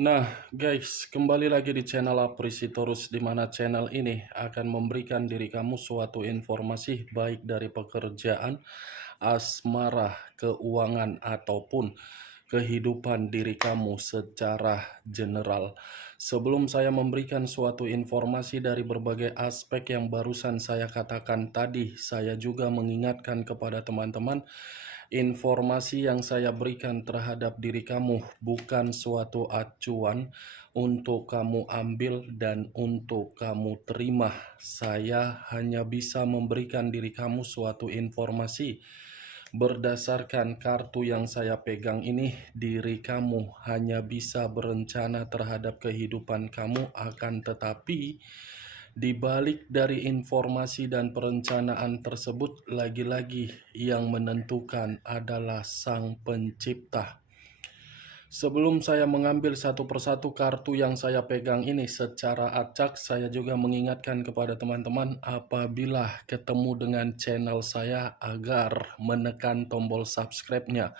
Nah, guys, kembali lagi di channel Aprisitorus, di mana channel ini akan memberikan diri kamu suatu informasi baik dari pekerjaan, asmara, keuangan, ataupun kehidupan diri kamu secara general. Sebelum saya memberikan suatu informasi dari berbagai aspek yang barusan saya katakan tadi, saya juga mengingatkan kepada teman-teman, informasi yang saya berikan terhadap diri kamu bukan suatu acuan untuk kamu ambil dan untuk kamu terima. Saya hanya bisa memberikan diri kamu suatu informasi. Berdasarkan kartu yang saya pegang ini, diri kamu hanya bisa berencana terhadap kehidupan kamu, akan tetapi di balik dari informasi dan perencanaan tersebut, lagi-lagi yang menentukan adalah Sang Pencipta. Sebelum saya mengambil satu persatu kartu yang saya pegang ini secara acak, saya juga mengingatkan kepada teman-teman apabila ketemu dengan channel saya agar menekan tombol subscribe-nya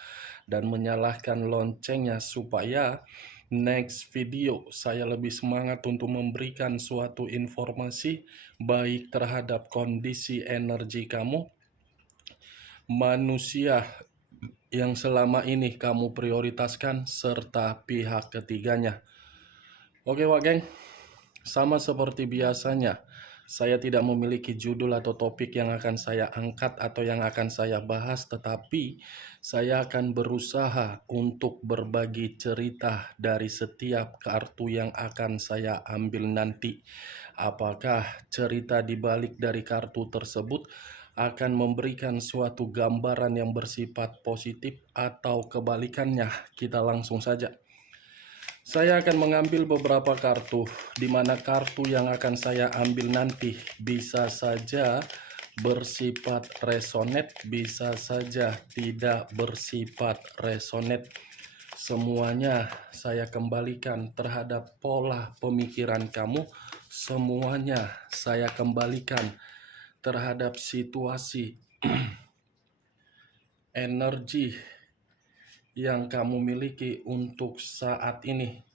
dan menyalakan loncengnya supaya next video saya lebih semangat untuk memberikan suatu informasi baik terhadap kondisi energi kamu, manusia yang selama ini kamu prioritaskan, serta pihak ketiganya. Oke Wak Geng, sama seperti biasanya, saya tidak memiliki judul atau topik yang akan saya angkat atau yang akan saya bahas, tetapi saya akan berusaha untuk berbagi cerita dari setiap kartu yang akan saya ambil nanti. Apakah cerita di balik dari kartu tersebut akan memberikan suatu gambaran yang bersifat positif atau kebalikannya? Kita langsung saja. Saya akan mengambil beberapa kartu, di mana kartu yang akan saya ambil nanti bisa saja bersifat resonate, bisa saja tidak bersifat resonate. Semuanya saya kembalikan terhadap pola pemikiran kamu, semuanya saya kembalikan terhadap situasi energi yang kamu miliki untuk saat ini.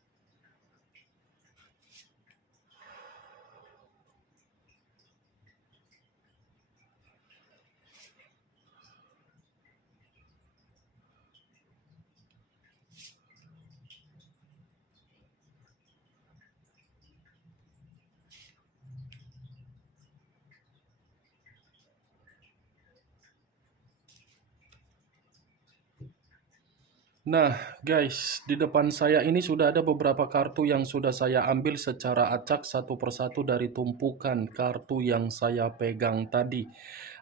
Nah, guys, di depan saya ini sudah ada beberapa kartu yang sudah saya ambil secara acak satu persatu dari tumpukan kartu yang saya pegang tadi.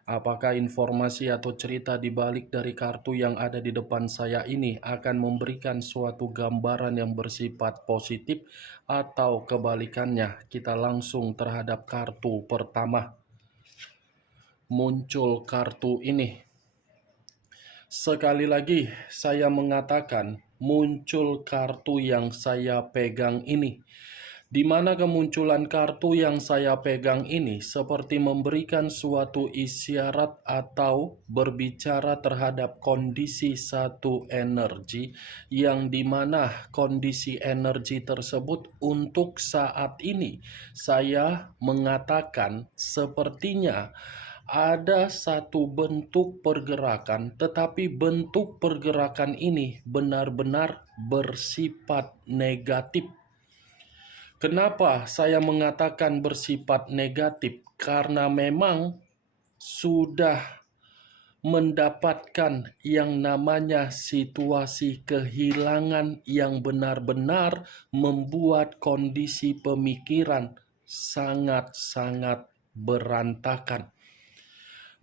Apakah informasi atau cerita di balik dari kartu yang ada di depan saya ini akan memberikan suatu gambaran yang bersifat positif atau kebalikannya? Kita langsung terhadap kartu pertama. Muncul kartu ini. Sekali lagi saya mengatakan muncul kartu yang saya pegang ini, di mana kemunculan kartu yang saya pegang ini seperti memberikan suatu isyarat atau berbicara terhadap kondisi satu energi, yang dimana kondisi energi tersebut untuk saat ini saya mengatakan sepertinya ada satu bentuk pergerakan, tetapi bentuk pergerakan ini benar-benar bersifat negatif. Kenapa saya mengatakan bersifat negatif? Karena memang sudah mendapatkan yang namanya situasi kehilangan yang benar-benar membuat kondisi pemikiran sangat-sangat berantakan.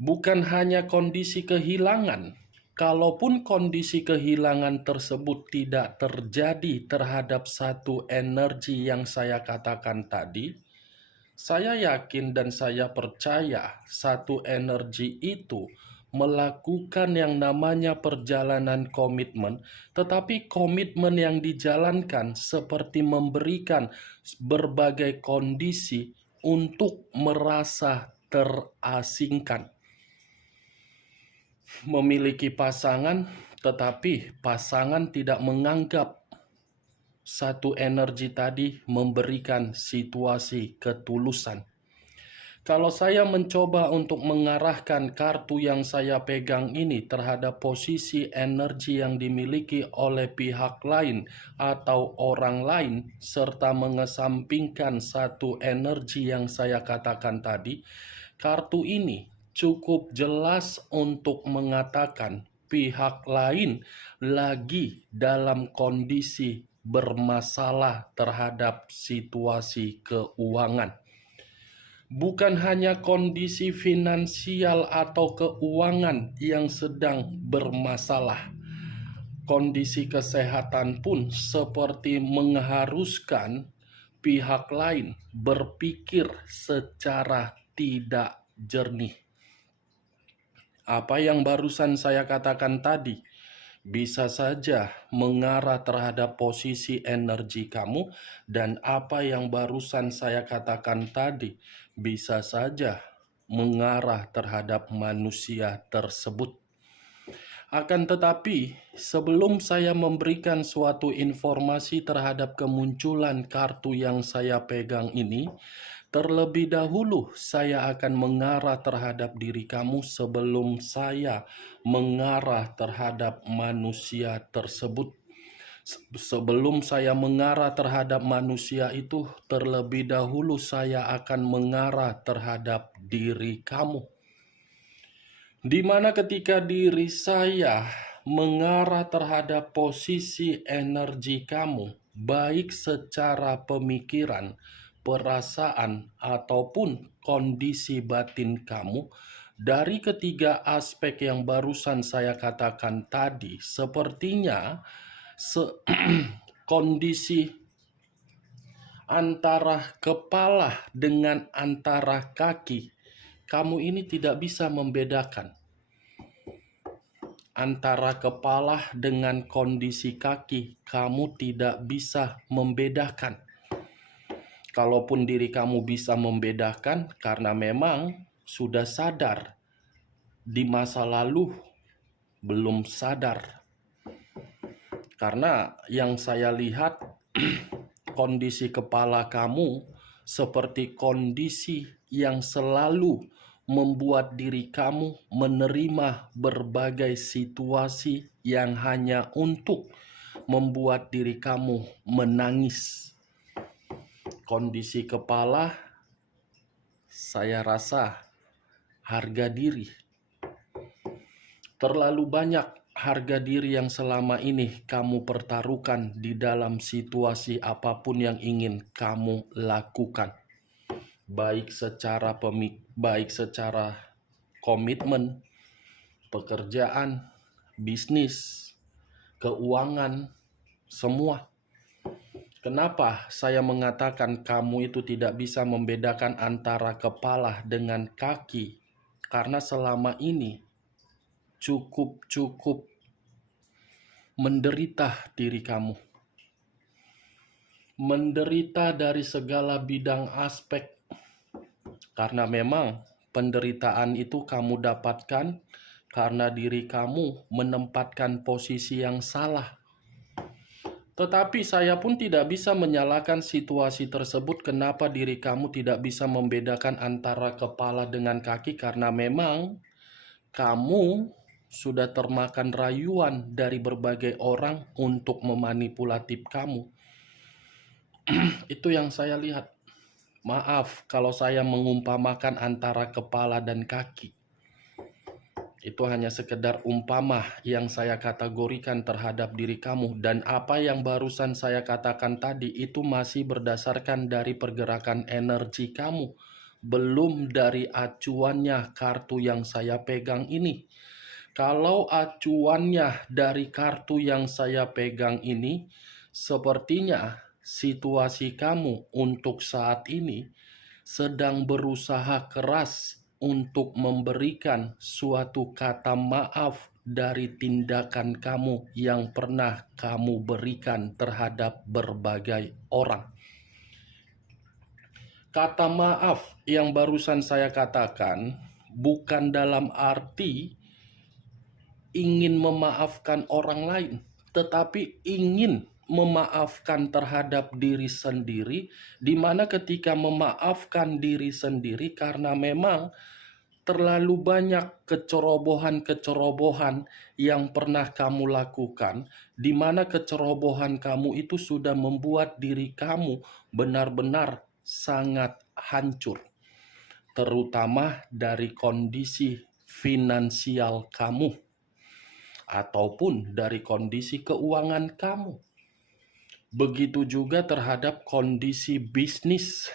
Bukan hanya kondisi kehilangan, kalaupun kondisi kehilangan tersebut tidak terjadi terhadap satu energi yang saya katakan tadi, saya yakin dan saya percaya satu energi itu melakukan yang namanya perjalanan komitmen, tetapi komitmen yang dijalankan seperti memberikan berbagai kondisi untuk merasa terasingkan. Memiliki pasangan, tetapi pasangan tidak menganggap satu energi tadi memberikan situasi ketulusan. Kalau saya mencoba untuk mengarahkan kartu yang saya pegang ini terhadap posisi energi yang dimiliki oleh pihak lain atau orang lain, serta mengesampingkan satu energi yang saya katakan tadi, kartu ini cukup jelas untuk mengatakan pihak lain lagi dalam kondisi bermasalah terhadap situasi keuangan. Bukan hanya kondisi finansial atau keuangan yang sedang bermasalah, kondisi kesehatan pun seperti mengharuskan pihak lain berpikir secara tidak jernih. Apa yang barusan saya katakan tadi bisa saja mengarah terhadap posisi energi kamu, dan apa yang barusan saya katakan tadi bisa saja mengarah terhadap manusia tersebut. Akan tetapi, sebelum saya memberikan suatu informasi terhadap kemunculan kartu yang saya pegang ini, terlebih dahulu saya akan mengarah terhadap diri kamu sebelum saya mengarah terhadap manusia tersebut. Sebelum saya mengarah terhadap manusia itu, terlebih dahulu saya akan mengarah terhadap diri kamu. Di mana ketika diri saya mengarah terhadap posisi energi kamu, baik secara pemikiran, perasaan, ataupun kondisi batin kamu, dari ketiga aspek yang barusan saya katakan tadi, sepertinya kondisi antara kepala dengan antara kaki, kamu ini tidak bisa membedakan antara kepala dengan kondisi kaki. Kamu tidak bisa membedakan. Kalaupun diri kamu bisa membedakan, karena memang sudah sadar. Di masa lalu belum sadar. Karena yang saya lihat kondisi kepala kamu seperti kondisi yang selalu membuat diri kamu menerima berbagai situasi yang hanya untuk membuat diri kamu menangis. Kondisi kepala, saya rasa harga diri. Terlalu banyak harga diri yang selama ini kamu pertaruhkan di dalam situasi apapun yang ingin kamu lakukan. Baik secara komitmen, pekerjaan, bisnis, keuangan, semua. Kenapa saya mengatakan kamu itu tidak bisa membedakan antara kepala dengan kaki? Karena selama ini cukup menderita diri kamu. Menderita dari segala bidang aspek. Karena memang penderitaan itu kamu dapatkan karena diri kamu menempatkan posisi yang salah. Tetapi saya pun tidak bisa menyalahkan situasi tersebut, kenapa diri kamu tidak bisa membedakan antara kepala dengan kaki, karena memang kamu sudah termakan rayuan dari berbagai orang untuk memanipulatif kamu. Itu yang saya lihat. Maaf kalau saya mengumpamakan antara kepala dan kaki. Itu hanya sekedar umpama yang saya kategorikan terhadap diri kamu. Dan apa yang barusan saya katakan tadi itu masih berdasarkan dari pergerakan energi kamu. Belum dari acuannya kartu yang saya pegang ini. Kalau acuannya dari kartu yang saya pegang ini, sepertinya situasi kamu untuk saat ini sedang berusaha keras untuk memberikan suatu kata maaf dari tindakan kamu yang pernah kamu berikan terhadap berbagai orang. Kata maaf yang barusan saya katakan bukan dalam arti ingin memaafkan orang lain, tetapi ingin memaafkan terhadap diri sendiri, di mana ketika memaafkan diri sendiri karena memang terlalu banyak kecerobohan-kecerobohan yang pernah kamu lakukan, di mana kecerobohan kamu itu sudah membuat diri kamu benar-benar sangat hancur, terutama dari kondisi finansial kamu ataupun dari kondisi keuangan kamu. Begitu juga terhadap kondisi bisnis.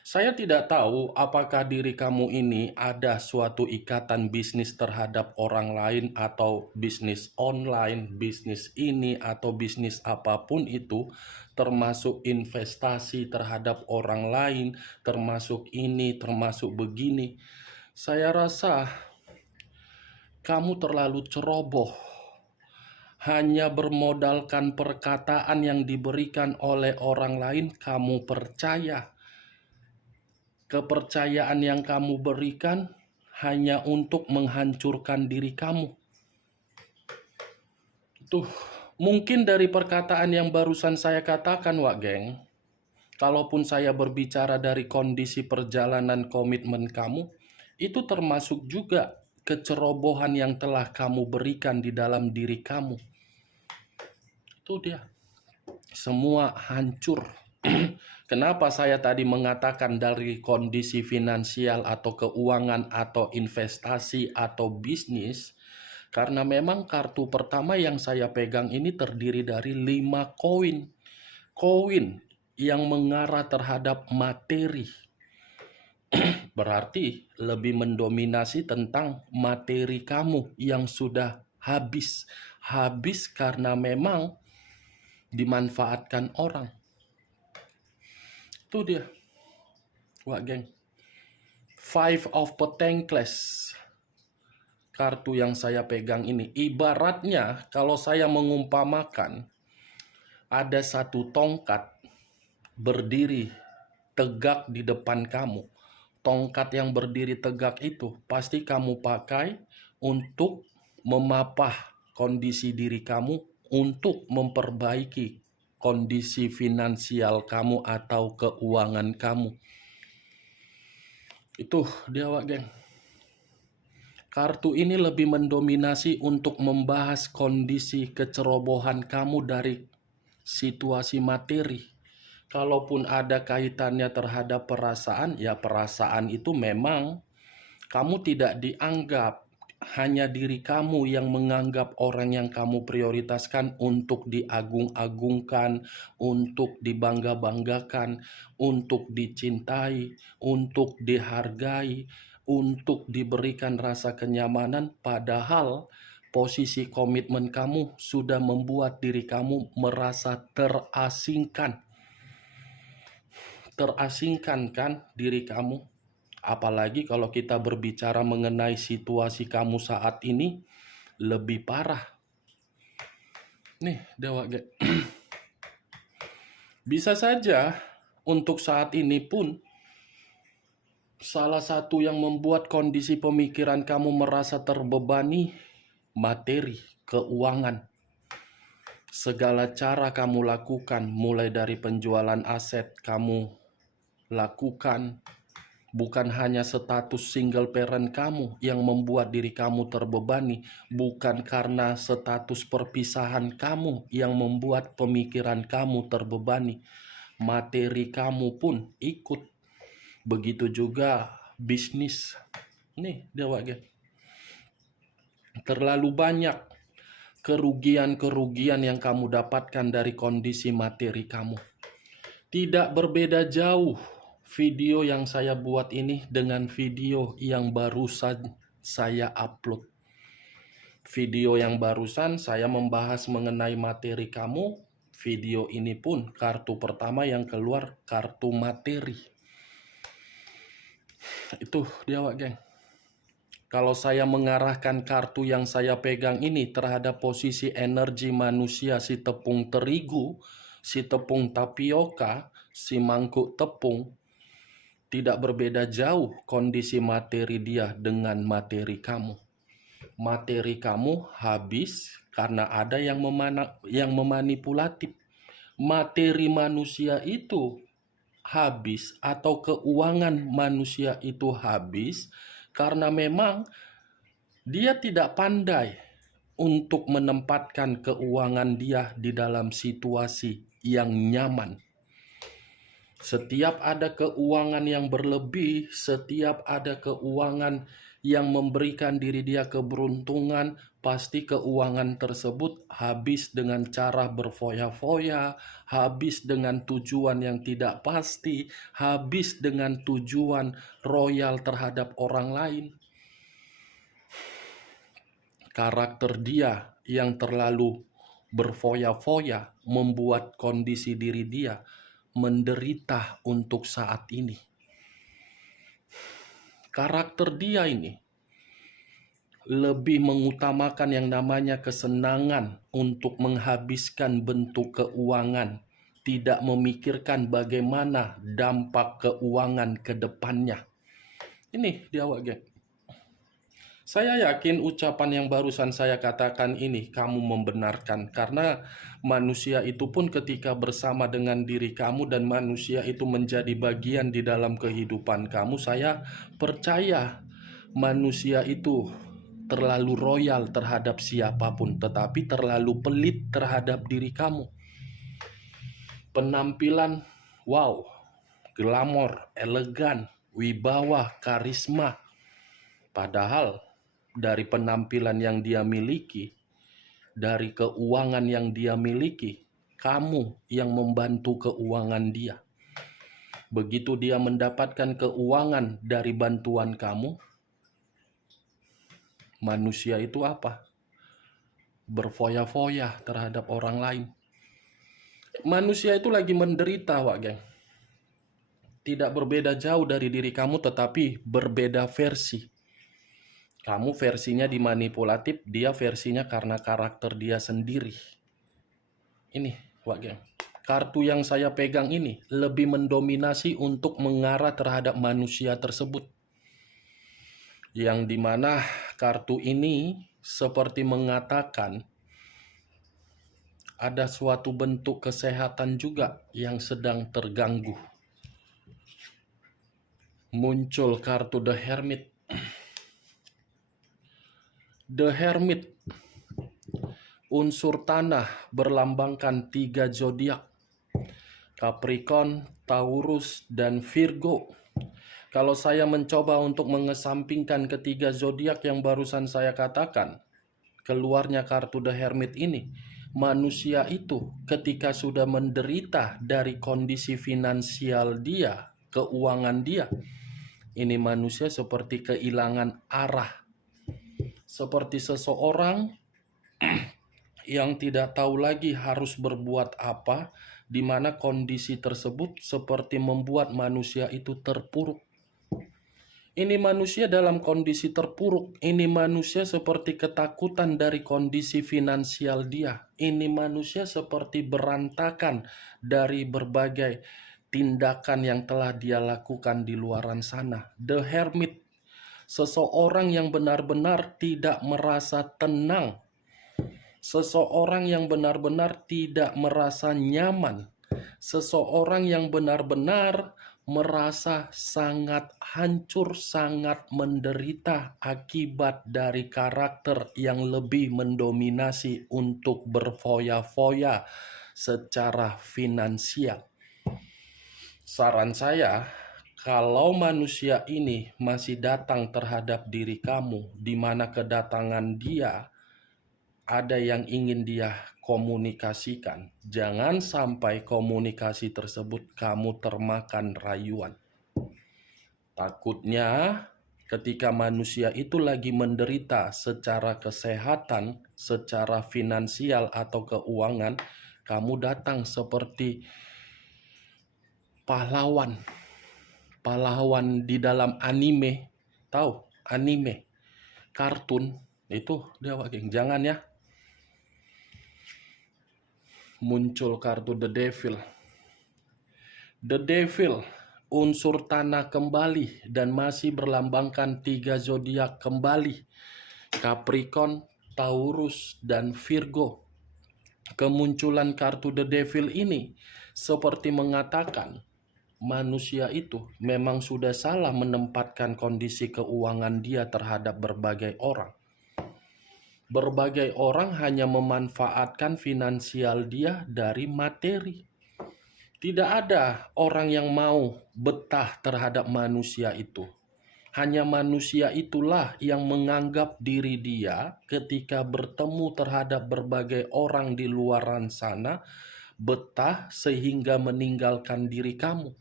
Saya tidak tahu apakah diri kamu ini ada suatu ikatan bisnis terhadap orang lain atau bisnis online, bisnis ini atau bisnis apapun itu, termasuk investasi terhadap orang lain, termasuk ini, termasuk begini. Saya rasa kamu terlalu ceroboh. Hanya bermodalkan perkataan yang diberikan oleh orang lain, kamu percaya. Kepercayaan yang kamu berikan hanya untuk menghancurkan diri kamu. Tuh, mungkin dari perkataan yang barusan saya katakan, Wak Geng, kalaupun saya berbicara dari kondisi perjalanan komitmen kamu, itu termasuk juga kecerobohan yang telah kamu berikan di dalam diri kamu. Itu dia. Semua hancur. Kenapa saya tadi mengatakan dari kondisi finansial atau keuangan atau investasi atau bisnis? Karena memang kartu pertama yang saya pegang ini terdiri dari 5 koin. Koin yang mengarah terhadap materi. Berarti lebih mendominasi tentang materi kamu yang sudah habis. Habis karena memang dimanfaatkan orang. Itu dia, Wak Geng. Five of Pentacles. Kartu yang saya pegang ini. Ibaratnya kalau saya mengumpamakan, ada satu tongkat berdiri tegak di depan kamu. Tongkat yang berdiri tegak itu pasti kamu pakai untuk memapah kondisi diri kamu, untuk memperbaiki kondisi finansial kamu atau keuangan kamu. Itu dia, Wak Geng. Kartu ini lebih mendominasi untuk membahas kondisi kecerobohan kamu dari situasi materi. Kalaupun ada kaitannya terhadap perasaan, ya perasaan itu memang kamu tidak dianggap. Hanya diri kamu yang menganggap orang yang kamu prioritaskan untuk diagung-agungkan, untuk dibangga-banggakan, untuk dicintai, untuk dihargai, untuk diberikan rasa kenyamanan, padahal posisi komitmen kamu sudah membuat diri kamu merasa terasingkan. Terasingkan kan diri kamu? Apalagi kalau kita berbicara mengenai situasi kamu saat ini, lebih parah. Nih, Dewa Ge. Bisa saja untuk saat ini pun, salah satu yang membuat kondisi pemikiran kamu merasa terbebani, materi, keuangan. Segala cara kamu lakukan, mulai dari penjualan aset kamu lakukan, bukan hanya status single parent kamu yang membuat diri kamu terbebani, bukan karena status perpisahan kamu yang membuat pemikiran kamu terbebani, materi kamu pun ikut. Begitu juga bisnis. Nih, Dewa Gen. Terlalu banyak kerugian-kerugian yang kamu dapatkan dari kondisi materi kamu. Tidak berbeda jauh video yang saya buat ini dengan video yang barusan saya upload. Video yang barusan saya membahas mengenai materi kamu. Video ini pun kartu pertama yang keluar kartu materi. Itu dia, Wak Geng. Kalau saya mengarahkan kartu yang saya pegang ini terhadap posisi energi manusia, si tepung terigu, si tepung tapioka, si mangkuk tepung, tidak berbeda jauh kondisi materi dia dengan materi kamu. Materi kamu habis karena ada yang memanipulatif. Materi manusia itu habis atau keuangan manusia itu habis karena memang dia tidak pandai untuk menempatkan keuangan dia di dalam situasi yang nyaman. Setiap ada keuangan yang berlebih, setiap ada keuangan yang memberikan diri dia keberuntungan, pasti keuangan tersebut habis dengan cara berfoya-foya, habis dengan tujuan yang tidak pasti, habis dengan tujuan royal terhadap orang lain. Karakter dia yang terlalu berfoya-foya membuat kondisi diri dia menderita untuk saat ini. Karakter dia ini lebih mengutamakan yang namanya kesenangan untuk menghabiskan bentuk keuangan, tidak memikirkan bagaimana dampak keuangan ke depannya. Ini dia, geng. Saya yakin ucapan yang barusan saya katakan ini kamu membenarkan, karena manusia itu pun ketika bersama dengan diri kamu dan manusia itu menjadi bagian di dalam kehidupan kamu, saya percaya manusia itu terlalu royal terhadap siapapun, tetapi terlalu pelit terhadap diri kamu. Penampilan, wow, glamor, elegan, wibawa, karisma. Padahal dari penampilan yang dia miliki, dari keuangan yang dia miliki, kamu yang membantu keuangan dia. Begitu dia mendapatkan keuangan dari bantuan kamu, manusia itu apa? Berfoya-foya terhadap orang lain. Manusia itu lagi menderita, geng. Tidak berbeda jauh dari diri kamu, tetapi berbeda versi. Kamu versinya dimanipulatif, dia versinya karena karakter dia sendiri. Ini, geng. Kartu yang saya pegang ini lebih mendominasi untuk mengarah terhadap manusia tersebut. Yang dimana kartu ini seperti mengatakan ada suatu bentuk kesehatan juga yang sedang terganggu. Muncul kartu The Hermit. The Hermit, unsur tanah, berlambangkan 3 zodiak, Capricorn, Taurus, dan Virgo. Kalau saya mencoba untuk mengesampingkan ketiga zodiak yang barusan saya katakan, keluarnya kartu The Hermit ini, manusia itu ketika sudah menderita dari kondisi finansial dia, keuangan dia, ini manusia seperti kehilangan arah. Seperti seseorang yang tidak tahu lagi harus berbuat apa, di mana kondisi tersebut seperti membuat manusia itu terpuruk. Ini manusia dalam kondisi terpuruk. Ini manusia seperti ketakutan dari kondisi finansial dia. Ini manusia seperti berantakan dari berbagai tindakan yang telah dia lakukan di luaran sana. The Hermit, seseorang yang benar-benar tidak merasa tenang. Seseorang yang benar-benar tidak merasa nyaman. Seseorang yang benar-benar merasa sangat hancur, sangat menderita akibat dari karakter yang lebih mendominasi untuk berfoya-foya secara finansial. Saran saya, kalau manusia ini masih datang terhadap diri kamu, di mana kedatangan dia ada yang ingin dia komunikasikan, jangan sampai komunikasi tersebut kamu termakan rayuan. Takutnya ketika manusia itu lagi menderita secara kesehatan, secara finansial atau keuangan, kamu datang seperti pahlawan di dalam anime. Tahu anime, kartun itu dia, geng. Jangan ya. Muncul kartu The Devil. The Devil, unsur tanah kembali dan masih berlambangkan 3 zodiak kembali. Capricorn, Taurus, dan Virgo. Kemunculan kartu The Devil ini seperti mengatakan manusia itu memang sudah salah menempatkan kondisi keuangan dia terhadap berbagai orang. Berbagai orang hanya memanfaatkan finansial dia dari materi. Tidak ada orang yang mau betah terhadap manusia itu. Hanya manusia itulah yang menganggap diri dia ketika bertemu terhadap berbagai orang di luaran sana betah sehingga meninggalkan diri kamu.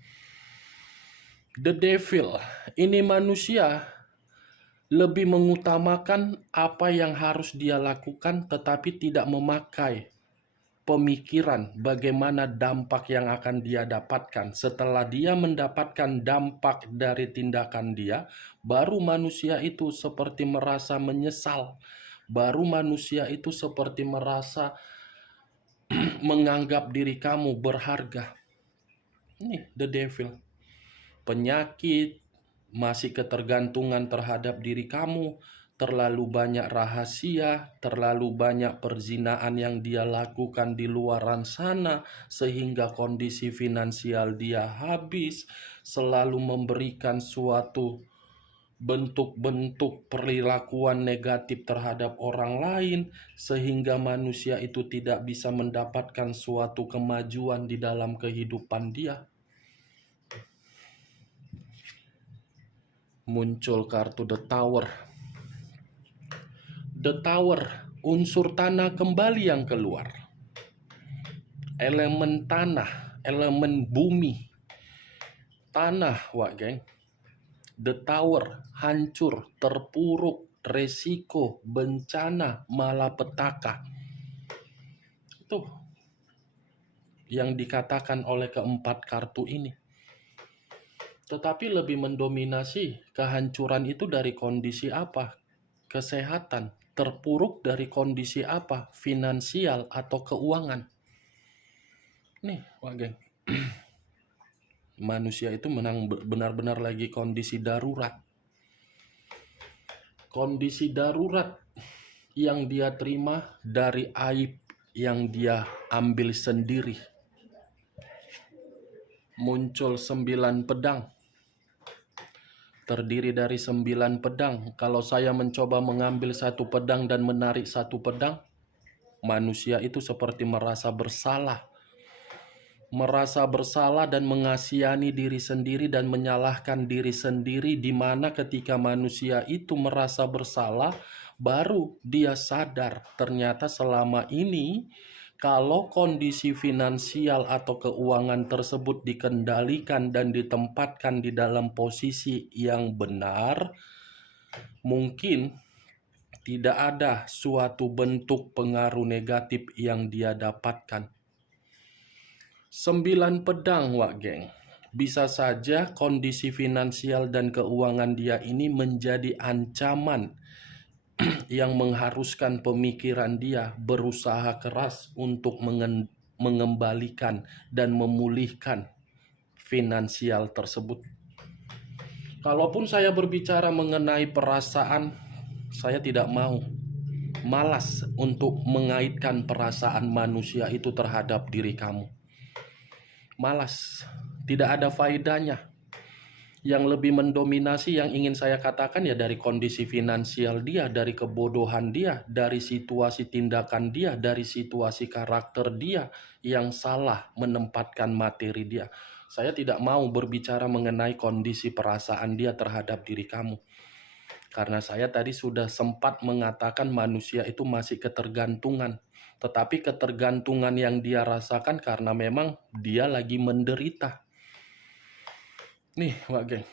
The devil, ini manusia lebih mengutamakan apa yang harus dia lakukan tetapi tidak memakai pemikiran bagaimana dampak yang akan dia dapatkan. Setelah dia mendapatkan dampak dari tindakan dia, baru manusia itu seperti merasa menyesal. Baru manusia itu seperti merasa menganggap diri kamu berharga. Ini the devil. Penyakit, masih ketergantungan terhadap diri kamu, terlalu banyak rahasia, terlalu banyak perzinaan yang dia lakukan di luaran sana, sehingga kondisi finansial dia habis, selalu memberikan suatu bentuk-bentuk perilakuan negatif terhadap orang lain, sehingga manusia itu tidak bisa mendapatkan suatu kemajuan di dalam kehidupan dia. Muncul kartu The Tower. The Tower, unsur tanah kembali yang keluar. Elemen tanah, elemen bumi. Tanah, wak geng. The Tower, hancur, terpuruk, resiko, bencana, malapetaka. Itu yang dikatakan oleh keempat kartu ini. Tetapi lebih mendominasi kehancuran itu dari kondisi apa? Kesehatan. Terpuruk dari kondisi apa? Finansial atau keuangan. Nih, Wak Geng. Manusia itu benar-benar lagi kondisi darurat. Kondisi darurat yang dia terima dari aib yang dia ambil sendiri. Muncul 9 pedang. Terdiri dari 9 pedang. Kalau saya mencoba mengambil satu pedang dan menarik satu pedang, manusia itu seperti merasa bersalah. Merasa bersalah dan mengasihani diri sendiri dan menyalahkan diri sendiri, di mana ketika manusia itu merasa bersalah, baru dia sadar ternyata selama ini kalau kondisi finansial atau keuangan tersebut dikendalikan dan ditempatkan di dalam posisi yang benar, mungkin tidak ada suatu bentuk pengaruh negatif yang dia dapatkan. 9 pedang, Wak Geng. Bisa saja kondisi finansial dan keuangan dia ini menjadi ancaman yang mengharuskan pemikiran dia berusaha keras untuk mengembalikan dan memulihkan finansial tersebut. Kalaupun saya berbicara mengenai perasaan, saya tidak mau. Malas untuk mengaitkan perasaan manusia itu terhadap diri kamu. Malas, tidak ada faedahnya. Yang lebih mendominasi yang ingin saya katakan ya dari kondisi finansial dia, dari kebodohan dia, dari situasi tindakan dia, dari situasi karakter dia yang salah menempatkan materi dia. Saya tidak mau berbicara mengenai kondisi perasaan dia terhadap diri kamu. Karena saya tadi sudah sempat mengatakan manusia itu masih ketergantungan. Tetapi ketergantungan yang dia rasakan karena memang dia lagi menderita. Nih, Wak Geng,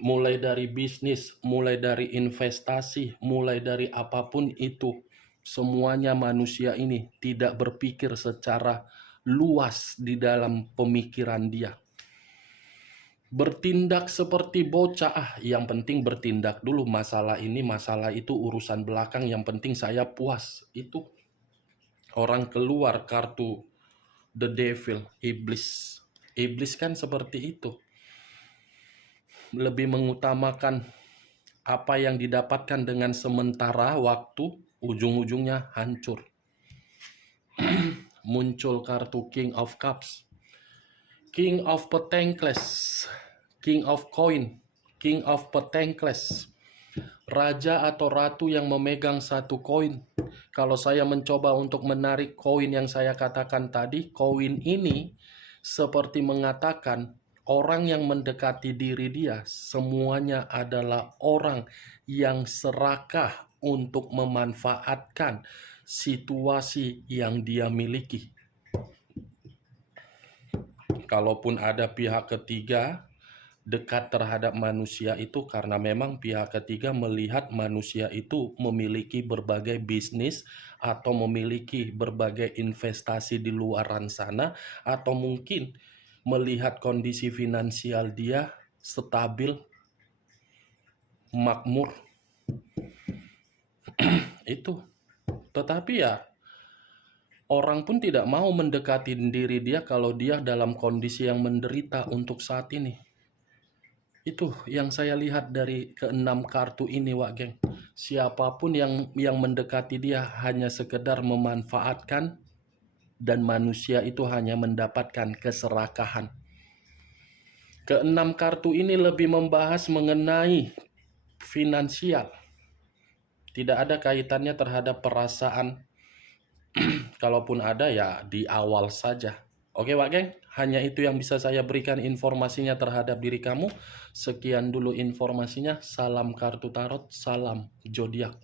mulai dari bisnis, mulai dari investasi, mulai dari apapun itu, semuanya manusia ini tidak berpikir secara luas di dalam pemikiran dia. Bertindak seperti bocah, yang penting bertindak dulu, masalah ini, masalah itu urusan belakang, yang penting saya puas. Itu orang keluar kartu The Devil, iblis. Iblis kan seperti itu. Lebih mengutamakan Apa yang didapatkan dengan sementara waktu, ujung-ujungnya hancur. Muncul kartu King of Cups, King of Pentacles, King of Coin, King of Pentacles. Raja atau ratu yang memegang satu koin. Kalau saya mencoba untuk menarik koin yang saya katakan tadi, koin ini seperti mengatakan orang yang mendekati diri dia semuanya adalah orang yang serakah untuk memanfaatkan situasi yang dia miliki. Kalaupun ada pihak ketiga dekat terhadap manusia itu, karena memang pihak ketiga melihat manusia itu memiliki berbagai bisnis atau memiliki berbagai investasi di luaran sana, atau mungkin melihat kondisi finansial dia stabil, makmur. Itu. Tetapi ya, orang pun tidak mau mendekati diri dia kalau dia dalam kondisi yang menderita untuk saat ini. Itu yang saya lihat dari keenam kartu ini, Wak Geng. Siapapun yang mendekati dia hanya sekedar memanfaatkan, dan manusia itu hanya mendapatkan keserakahan. Keenam kartu ini lebih membahas mengenai finansial. Tidak ada kaitannya terhadap perasaan. Kalaupun ada ya di awal saja. Oke Wak Geng, hanya itu yang bisa saya berikan informasinya terhadap diri kamu. Sekian dulu informasinya. Salam kartu tarot, salam zodiak.